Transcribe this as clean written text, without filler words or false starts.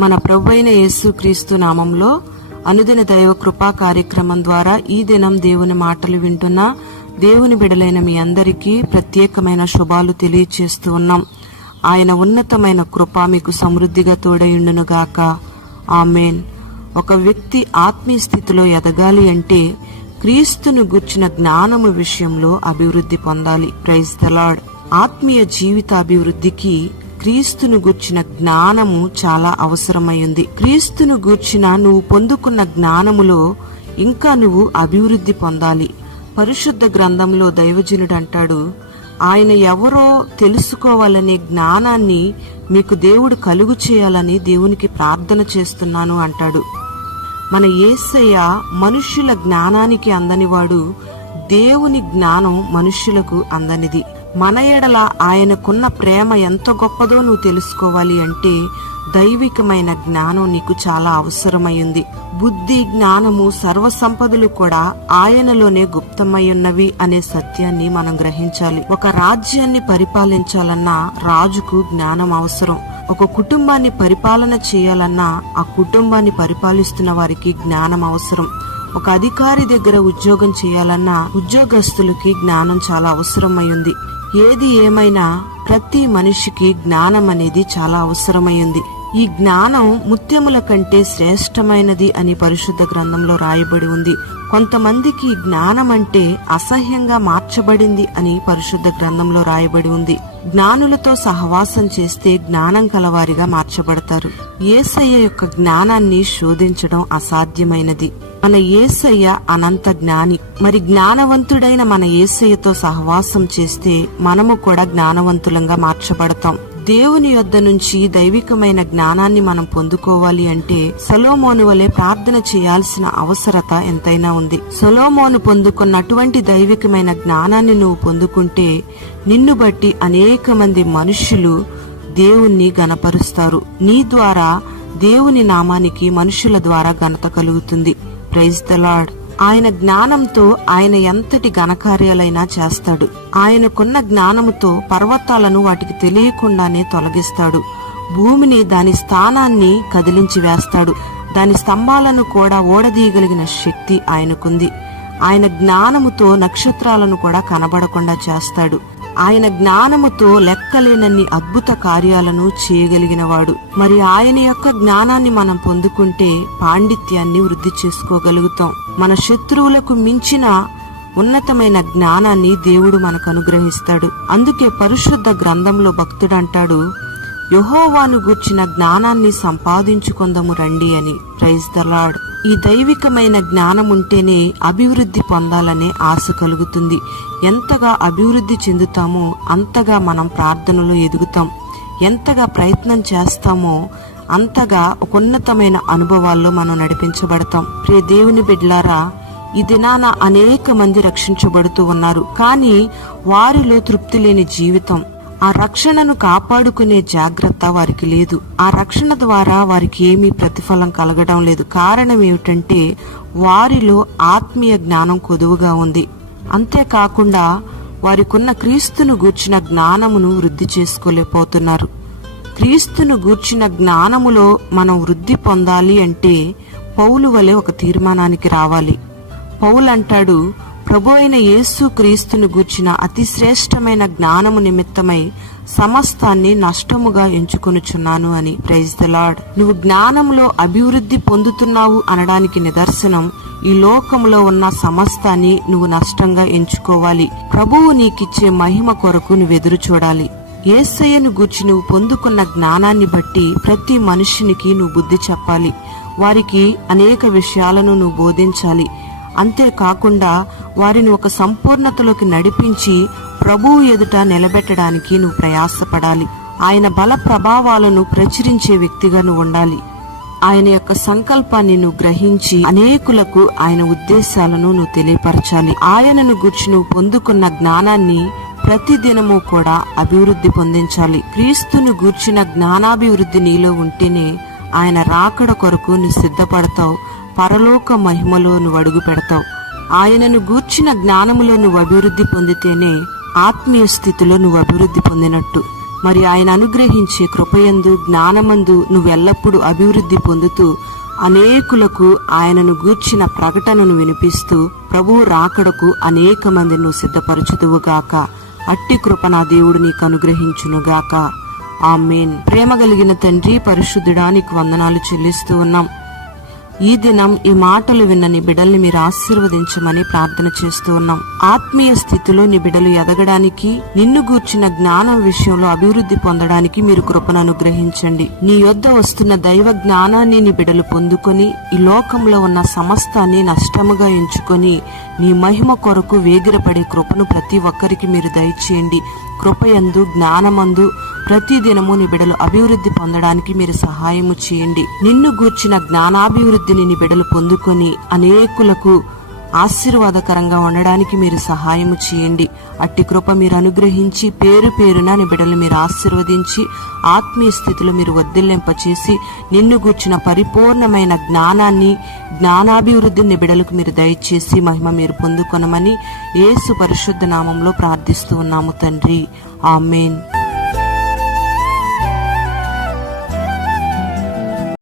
మన ప్రభువైన యేసుక్రీస్తు నామంలో అనుదిన దైవ కృపా కార్యక్రమం ద్వారా ఈ దినం దేవుని మాటలు వింటున్న దేవుని బిడలైన మీ అందరికీ ప్రత్యేకమైన శుభాలు తెలియచేస్తూ ఉన్నాం. ఆయన ఉన్నతమైన కృప మీకు సమృద్ధిగా తోడయుండునుగాక. ఆమేన్. ఒక వ్యక్తి ఆత్మీయ స్థితిలో ఎదగాలి అంటే క్రీస్తును గూర్చిన జ్ఞానము విషయంలో అభివృద్ధి పొందాలి. Praise the Lord. ఆత్మీయ జీవిత అభివృద్ధికి క్రీస్తును గూర్చిన జ్ఞానము చాలా అవసరమైంది. క్రీస్తును గూర్చిన నువ్వు పొందుకున్న జ్ఞానములో ఇంకా నువ్వు అభివృద్ధి పొందాలి. పరిశుద్ధ గ్రంథంలో దైవజనుడు అంటాడు, ఆయన ఎవరో తెలుసుకోవాలనే జ్ఞానాన్ని మీకు దేవుడు కలుగు చేయాలని దేవునికి ప్రార్థన చేస్తున్నాను అంటాడు. మన యేసయ్య మనుష్యుల జ్ఞానానికి అందనివాడు, దేవుని జ్ఞానం మనుష్యులకు అందనిది. మన ఎడల ఆయనకున్న ప్రేమ ఎంత గొప్పదో నువ్వు తెలుసుకోవాలి అంటే దైవికమైన జ్ఞానం నీకు చాలా అవసరమైంది. బుద్ధి, జ్ఞానము, సర్వసంపదలు కూడా ఆయనలోనే గుప్తమయ్యున్నవి అనే సత్యాన్ని మనం గ్రహించాలి. ఒక రాజ్యాన్ని పరిపాలించాలన్నా రాజుకు జ్ఞానం అవసరం. ఒక కుటుంబాన్ని పరిపాలన చేయాలన్నా ఆ కుటుంబాన్ని పరిపాలిస్తున్న వారికి జ్ఞానం అవసరం. ఒక అధికారి దగ్గర ఉద్యోగం చేయాలన్నా ఉద్యోగస్తులకి జ్ఞానం చాలా అవసరమైంది. ఏది ఏమైనా ప్రతి మనిషికి జ్ఞానం అనేది చాలా అవసరమైంది. ఈ జ్ఞానం ముత్యముల కంటే శ్రేష్టమైనది అని పరిశుద్ధ గ్రంథంలో రాయబడి ఉంది. కొంతమందికి జ్ఞానం అంటే అసహ్యంగా మార్చబడింది అని పరిశుద్ధ గ్రంథంలో రాయబడి ఉంది. జ్ఞానులతో సహవాసం చేస్తే జ్ఞానం కలవారిగా మార్చబడతారు. యేసయ్య యొక్క జ్ఞానాన్ని శోధించడం అసాధ్యమైనది. మన యేసయ్య అనంత జ్ఞాని. మరి జ్ఞానవంతుడైన మన యేసయ్యతో సహవాసం చేస్తే మనము కూడా జ్ఞానవంతులంగా మార్చబడతాం. దేవుని యొద్ద నుంచి దైవికమైన జ్ఞానాన్ని మనం పొందుకోవాలి అంటే సొలొమోను వలె ప్రార్థన చేయాల్సిన అవసరత ఎంతైనా ఉంది. సొలొమోను పొందుకున్నటువంటి దైవికమైన జ్ఞానాన్ని నువ్వు పొందుకుంటే నిన్ను బట్టి అనేక మంది మనుష్యులు దేవుణ్ణి గణపరుస్తారు. నీ ద్వారా దేవుని నామానికి మనుషుల ద్వారా ఘనత కలుగుతుంది. Praise the Lord. ఆయన జ్ఞానంతో ఆయన ఎంతటి ఘనకార్యాలైనా చేస్తాడు. ఆయనకున్న జ్ఞానముతో పర్వతాలను వాటికి తెలియకుండానే తొలగిస్తాడు. భూమిని దాని స్థానాన్ని కదిలించి వేస్తాడు. దాని స్తంభాలను కూడా ఓడదీయగలిగిన శక్తి ఆయనకుంది. ఆయన జ్ఞానముతో నక్షత్రాలను కూడా కనబడకుండా చేస్తాడు. ఆయన జ్ఞానముతో లెక్కలేనన్ని అద్భుత కార్యాలను చేయగలిగినవాడు. మరి ఆయన యొక్క జ్ఞానాన్ని మనం పొందుకుంటే పాండిత్యాన్ని వృద్ధి చేసుకోగలుగుతాం. మన శత్రువులకు మించిన ఉన్నతమైన జ్ఞానాన్ని దేవుడు మనకు అనుగ్రహిస్తాడు. అందుకే పరిశుద్ధ గ్రంథంలో భక్తుడు అంటాడు, యెహోవాను గూర్చిన జ్ఞానాన్ని సంపాదించుకొందము రండి అని. Praise the Lord. ఈ దైవికమైన జ్ఞానం ఉంటేనే అభివృద్ధి పొందాలనే ఆశ కలుగుతుంది. ఎంతగా అభివృద్ధి చెందుతామో అంతగా మనం ప్రార్థనలో ఎదుగుతాం. ఎంతగా ప్రయత్నం చేస్తామో అంతగా ఒక ఉన్నతమైన అనుభవాల్లో మనం నడిపించబడతాం. ప్రియ దేవుని బిడ్డలారా, ఈ దినాన అనేక మంది రక్షించబడుతూ ఉన్నారు. కానీ వారిలో తృప్తి లేని జీవితం. ఆ రక్షణను కాపాడుకునే జాగ్రత్త వారికి లేదు. ఆ రక్షణ ద్వారా వారికి ఏమీ ప్రతిఫలం కలగడం లేదు. కారణం ఏమిటంటే వారిలో ఆత్మీయ జ్ఞానం కొదువుగా ఉంది. అంతేకాకుండా వారికున్న క్రీస్తును గూర్చిన జ్ఞానమును వృద్ధి చేసుకోలేకపోతున్నారు. క్రీస్తును గూర్చిన జ్ఞానములో మనం వృద్ధి పొందాలి అంటే పౌలు వలె ఒక తీర్మానానికి రావాలి. పౌలు అంటాడు, ప్రభు అయిన యేసు క్రీస్తును గూర్చిన అతి శ్రేష్టమైన జ్ఞానము నిమిత్తమై సమస్తాన్ని నష్టముగా ఎంచుకొనుచున్నాను అని. Praise the Lord. నువ్వు జ్ఞానంలో అభివృద్ధి పొందుతున్నావు అనడానికి నిదర్శనం ఈ లోకంలో ఉన్న సమస్తాన్ని నువ్వు నష్టంగా ఎంచుకోవాలి. ప్రభువు నీకిచ్చే మహిమ కొరకు నువ్వు ఎదురు చూడాలి. యేసయ్యను గూర్చి నువ్వు పొందుకున్న జ్ఞానాన్ని బట్టి ప్రతి మనుష్యునికి నువ్వు బుద్ధి చెప్పాలి. వారికి అనేక విషయాలను నువ్వు బోధించాలి. అంతేకాకుండా వారిని ఒక సంపూర్ణతలోకి నడిపించి ప్రభువు ఎదుట నిలబెట్టడానికి నువ్వు ప్రయాసపడాలి. ఆయన బల ప్రభావాలను ప్రచురించే వ్యక్తిగా నువ్వు ఉండాలి. ఆయన యొక్క సంకల్పాన్ని నువ్వు గ్రహించి అనేకులకు ఆయన ఉద్దేశాలను నువ్వు తెలియపరచాలి. ఆయనను గూర్చి నువ్వు పొందుకున్న జ్ఞానాన్ని ప్రతిదినము కూడా అభివృద్ధి పొందించాలి. క్రీస్తును గూర్చిన జ్ఞానాభివృద్ధి నీలో ఉంటేనే ఆయన రాకడ కొరకు నువ్వు సిద్ధపడతావు. పరలోక మహిమలో నువ్వు అడుగు పెడతావు. ఆయనను గూర్చిన జ్ఞానములో నువ్వు అభివృద్ధి పొందితేనే ఆత్మీయ స్థితిలో నువ్వు అభివృద్ధి పొందినట్టు. మరి ఆయన అనుగ్రహించే కృపయందు జ్ఞానమందు నువ్వెల్లప్పుడూ అభివృద్ధి పొందుతూ అనేకులకు ఆయనను గూర్చిన ప్రకటనను వినిపిస్తూ ప్రభువు రాకడకు అనేక మంది నువ్వు సిద్ధపరచుదువుగాక. అట్టి కృప నా దేవుడు నీకు అనుగ్రహించునుగాక. ఆమేన్. ప్రేమ కలిగిన తండ్రి, పరిశుద్ధుడా, నీకు వందనాలు చెల్లిస్తూ ఉన్నాం. ఈ దినం ఈ మాటలు విన్న నీ బిడ్డల్ని మీరు ఆశీర్వదించమని ప్రార్థన చేస్తూ ఉన్నాం. ఆత్మీయ స్థితిలో నీ బిడ్డలు ఎదగడానికి, నిన్ను గూర్చిన జ్ఞానం విషయంలో అభివృద్ధి పొందడానికి మీరు కృపను అనుగ్రహించండి. నీ యొద్ద వస్తున్న దైవ జ్ఞానాన్ని నీ బిడ్డలు పొందుకొని ఈ లోకంలో ఉన్న సమస్తాన్ని నష్టముగా ఎంచుకొని నీ మహిమ కొరకు వేగిరపడే కృపను ప్రతి ఒక్కరికి మీరు దయచేయండి. కృపయందు జ్ఞానమందు ప్రతి దినము నీ బిడ్డలు అభివృద్ధి పొందడానికి మీరు సహాయము చేయండి. నిన్ను గూర్చిన జ్ఞానాభివృద్ధిని నీ బిడ్డలు పొందుకొని అనేకులకు ఆశీర్వాదకరంగా ఉండడానికి మీరు సహాయము చేయండి. అట్టి కృప మీరు అనుగ్రహించి పేరు పేరున నీ బిడ్డలు మీరు ఆశీర్వదించి ఆత్మీయ స్థితిలో మీరు వర్ధిల్లింపచేసి నిన్ను గూర్చిన పరిపూర్ణమైన జ్ఞానాన్ని, జ్ఞానాభివృద్ధిని నీ బిడ్డలకు మీరు దయచేసి మహిమ మీరు పొందుకొనమని యేసు పరిశుద్ధ నామంలో ప్రార్థిస్తూ ఉన్నాము తండ్రి. ఆమేన్.